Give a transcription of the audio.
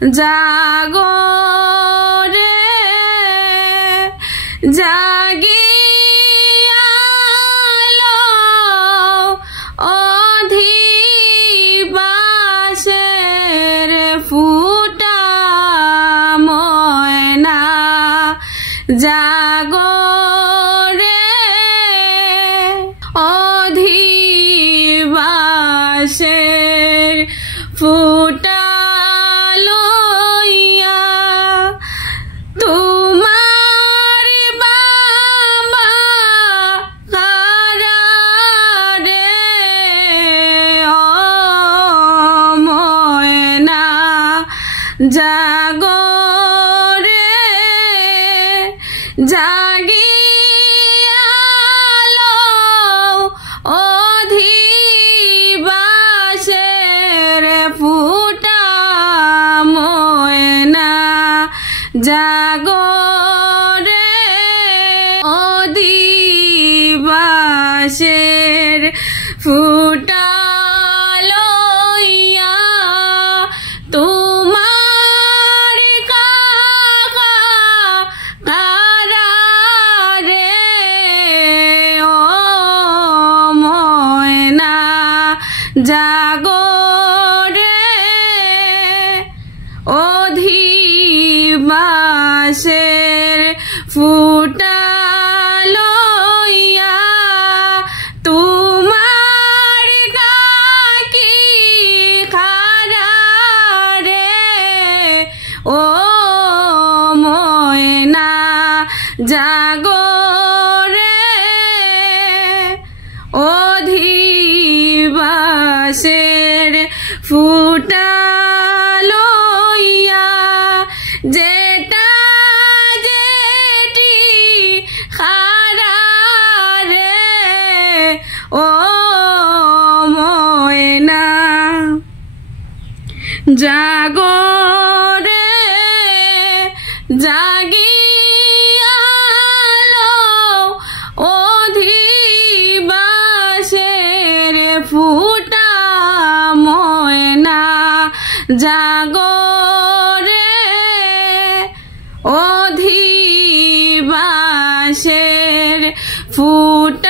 জাগো রে জাগিয়ালো অধিবাসের ফুটা ময়না জাগো রে অধিবাসের ফুটা লইয়া তোমার বাবা কারা রে ও ময়না জাগো রে জাগিয়ালো অধিবাসের ফুটা ময়না জাগো রে অধিবাসের ফুটা লইয়া তোমার কাকা কারা রে ও ময়না জাগো রে অধিবাসের ফুটা লইয়া তোমার কাকি খারা রে ও ময়না জাগো রে অধিবাসের ফুটা লইয়া যেটা যেটি খারা রে ও ময়না জাগো রে জাগিয়ালো অধিবাসের ফুটা ময়না জাগো রে অধিবাসের ফুটা